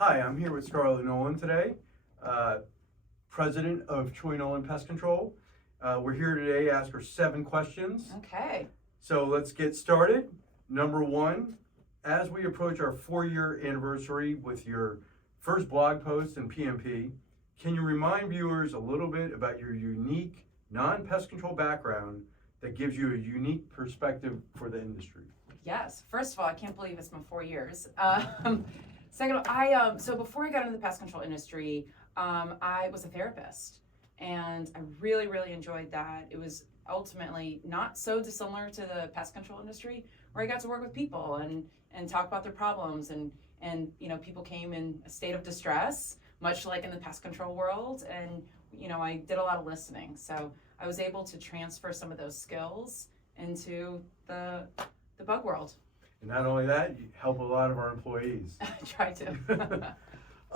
Hi, I'm here with Scarlett Nolen today, president of Truly Nolen Pest Control. We're here today to ask her 7 questions. Okay. So let's get started. Number 1, as we approach our 4-year anniversary with your first blog post in PMP, can you remind viewers a little bit about your unique non-pest control background that gives you a unique perspective for the industry? Yes. First of all, I can't believe it's been 4 years. Second, so before I got into the pest control industry, I was a therapist, and I really, really enjoyed that. It was ultimately not so dissimilar to the pest control industry, where I got to work with people and talk about their problems, and people came in a state of distress, much like in the pest control world, and I did a lot of listening, so I was able to transfer some of those skills into the bug world. And not only that, you help a lot of our employees. I try to.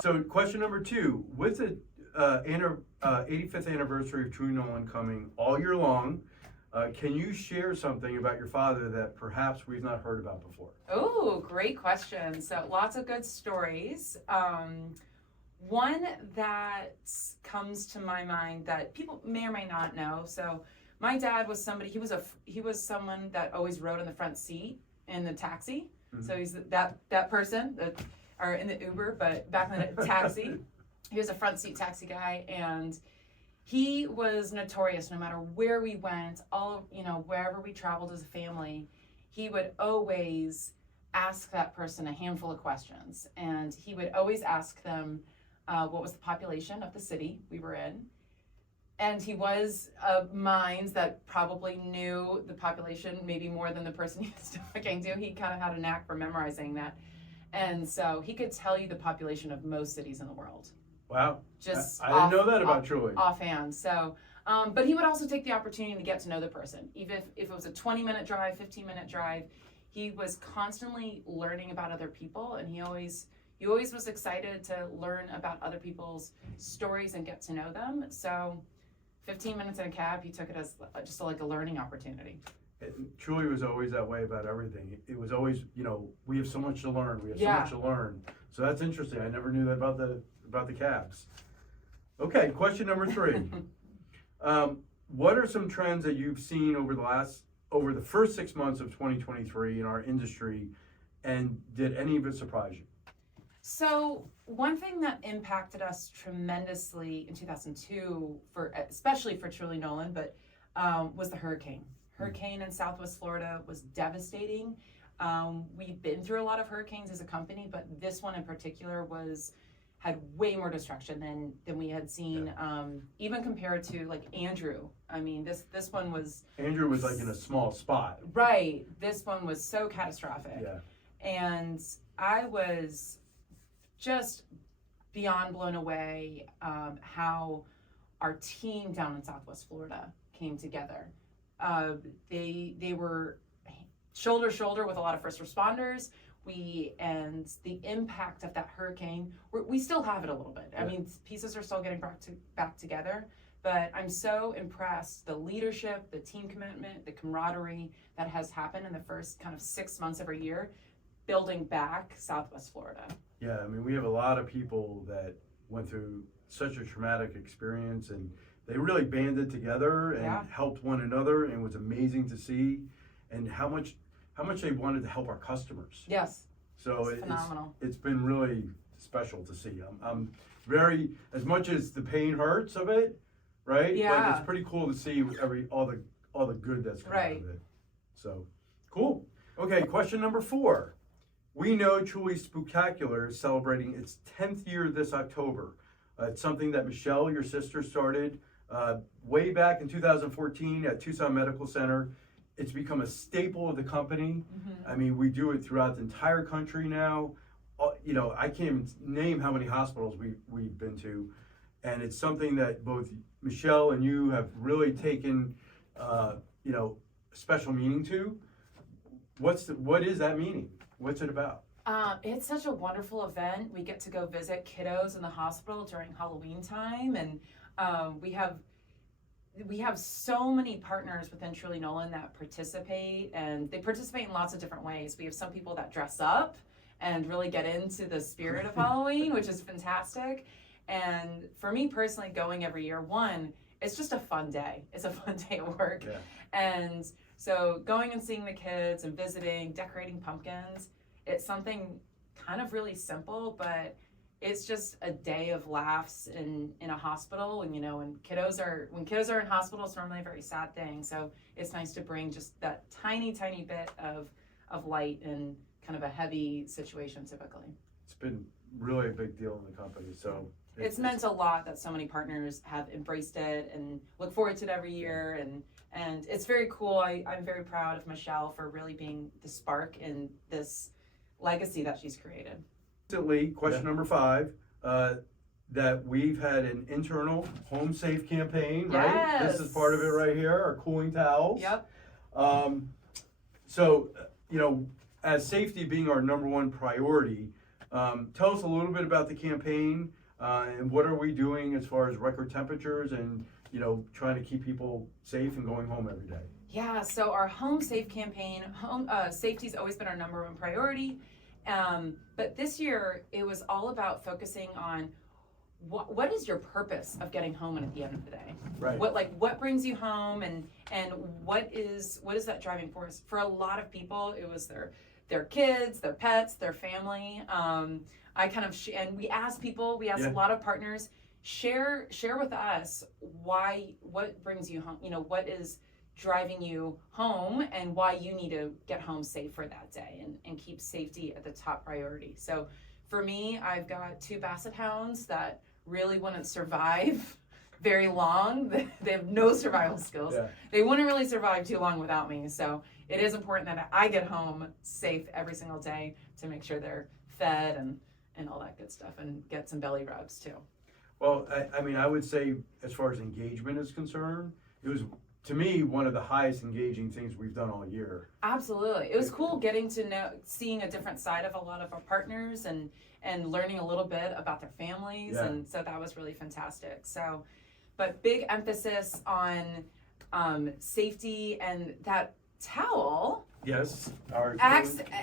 So question number 2, with the 85th anniversary of Truly Nolen coming all year long, can you share something about your father that perhaps we've not heard about before? Oh, great question. So lots of good stories. One that comes to my mind that people may or may not know. So my dad was somebody, he was someone that always rode in the front seat in the taxi. Mm-hmm. So he's that person or in the Uber, but back in the taxi. He was a front seat taxi guy, and he was notorious. No matter where we went, wherever we traveled as a family, he would always ask that person a handful of questions, and he would always ask them what was the population of the city we were in. And he was of minds that probably knew the population maybe more than the person he was talking to. He kind of had a knack for memorizing that. And so he could tell you the population of most cities in the world. Wow. Just I didn't know that about Truly. Offhand. So, but he would also take the opportunity to get to know the person. Even if it was a 20-minute drive, 15-minute drive, he was constantly learning about other people, and he always was excited to learn about other people's stories and get to know them. So 15 minutes in a cab, he took it as just like a learning opportunity. Truly was always that way about everything. It was always, we have so much to learn. We have so much to learn. So that's interesting. I never knew that about the cabs. Okay, question number 3. What are some trends that you've seen over the first 6 months of 2023 in our industry, and did any of it surprise you? So one thing that impacted us tremendously in 2002, especially for Truly Nolen, but was the hurricane. Hurricane in Southwest Florida was devastating. We've been through a lot of hurricanes as a company, but this one in particular had way more destruction than we had seen, even compared to like Andrew. I mean, this one was... Andrew was like in a small spot. Right. This one was so catastrophic. Yeah. And I was just beyond blown away how our team down in Southwest Florida came together. They were shoulder to shoulder with a lot of first responders. And the impact of that hurricane, we still have it a little bit. Yeah. I mean, pieces are still getting back together, but I'm so impressed. The leadership, the team commitment, the camaraderie that has happened in the first kind of 6 months of a year, building back Southwest Florida. Yeah, I mean, we have a lot of people that went through such a traumatic experience, and they really banded together and helped one another, and it was amazing to see, and how much they wanted to help our customers. Yes. So it's phenomenal. It's been really special to see. I'm very, as much as the pain hurts of it, right? Yeah. But it's pretty cool to see all the good that's come out of it. So cool. Okay, question number 4. We know Truly Spooktacular is celebrating its 10th year this October. It's something that Michelle, your sister, started way back in 2014 at Tucson Medical Center. It's become a staple of the company. Mm-hmm. I mean, we do it throughout the entire country now. I can't even name how many hospitals we've been to. And it's something that both Michelle and you have really taken, special meaning to. What is that meaning? What's it about? It's such a wonderful event. We get to go visit kiddos in the hospital during Halloween time, and we have so many partners within Truly Nolen that participate, and they participate in lots of different ways. We have some people that dress up and really get into the spirit of Halloween, which is fantastic. And for me personally, going every year, one, it's just a fun day. It's a fun day of work. Yeah. And so going and seeing the kids and visiting, decorating pumpkins, it's something kind of really simple, but it's just a day of laughs in a hospital. And, you know, when kiddos are in hospital, it's normally a very sad thing. So it's nice to bring just that tiny, tiny bit of light in kind of a heavy situation typically. It's been really a big deal in the company. So it's meant a lot that so many partners have embraced it and look forward to it every year. And it's very cool. I'm very proud of Michelle for really being the spark in this legacy that she's created. Question number 5, that we've had an internal home safe campaign, right? Yes. This is part of it right here, our cooling towels. Yep. So, you know, as safety being our number one priority, tell us a little bit about the campaign and what are we doing as far as record temperatures and, you know, trying to keep people safe and going home every day. Yeah, so our home safe campaign, safety's always been our number one priority. But this year, it was all about focusing on what is your purpose of getting home at the end of the day? Right. What brings you home, and what is that driving force? For a lot of people, it was their kids, their pets, their family. And we asked a lot of partners, share with us what brings you home. You know, what is driving you home and why you need to get home safe for that day and keep safety at the top priority. So for me, I've got 2 basset hounds that really wouldn't survive very long. They have no survival skills. Yeah. They wouldn't really survive too long without me. So it is important that I get home safe every single day to make sure they're fed and all that good stuff and get some belly rubs too. Well, I mean, I would say as far as engagement is concerned, it was, to me, one of the highest engaging things we've done all year. Absolutely. It was cool getting to know, seeing a different side of a lot of our partners and learning a little bit about their families. Yeah. And so that was really fantastic. So, but big emphasis on safety, and that towel Yes.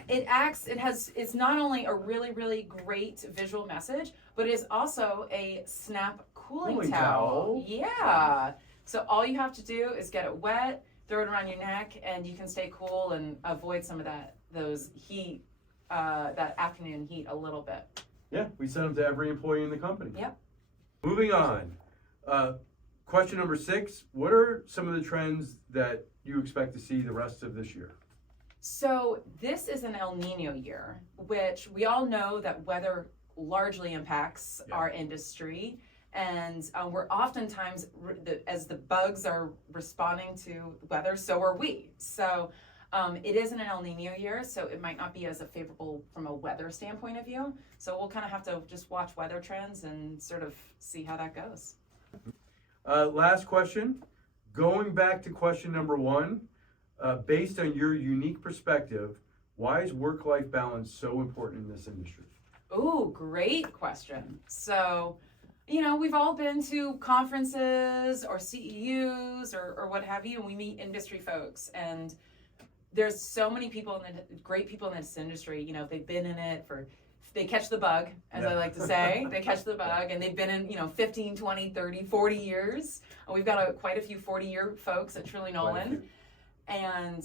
it's not only a really, really great visual message, but it is also a snap cooling towel. Yeah. So all you have to do is get it wet, throw it around your neck, and you can stay cool and avoid some of those heat, that afternoon heat a little bit. Yeah, we sent them to every employee in the company. Yep. Moving on. Question number 6, what are some of the trends that you expect to see the rest of this year? So this is an El Nino year, which we all know that weather largely impacts our industry. And we're oftentimes, as the bugs are responding to weather, so are we. So it isn't an El Nino year, so it might not be as favorable from a weather standpoint of view. So we'll kind of have to just watch weather trends and sort of see how that goes. Last question. Going back to question number 1, based on your unique perspective, why is work-life balance so important in this industry? Ooh, great question. So, you know, we've all been to conferences or CEUs or what have you, and we meet industry folks. And there's so many people, great people in this industry. You know, they've been in it they catch the bug, as I like to say. They catch the bug, and they've been in, 15, 20, 30, 40 years. And we've got quite a few 40-year folks at Truly Nolen. And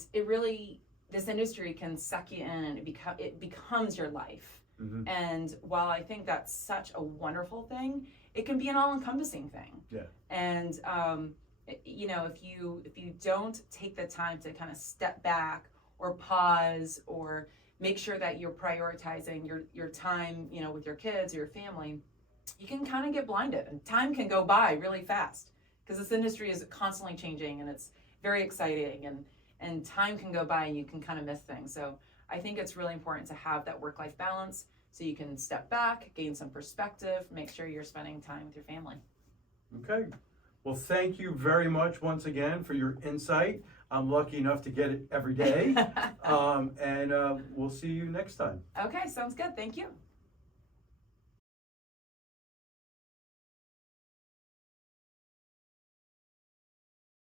this industry can suck you in, and it becomes your life. Mm-hmm. And while I think that's such a wonderful thing, it can be an all-encompassing thing. Yeah. And if you don't take the time to kind of step back or pause or make sure that you're prioritizing your time, with your kids or your family, you can kind of get blinded, and time can go by really fast because this industry is constantly changing, and it's very exciting, and time can go by and you can kind of miss things. So I think it's really important to have that work-life balance so you can step back, gain some perspective, make sure you're spending time with your family. Okay. Well, thank you very much once again for your insight. I'm lucky enough to get it every day. And we'll see you next time. Okay, sounds good. Thank you.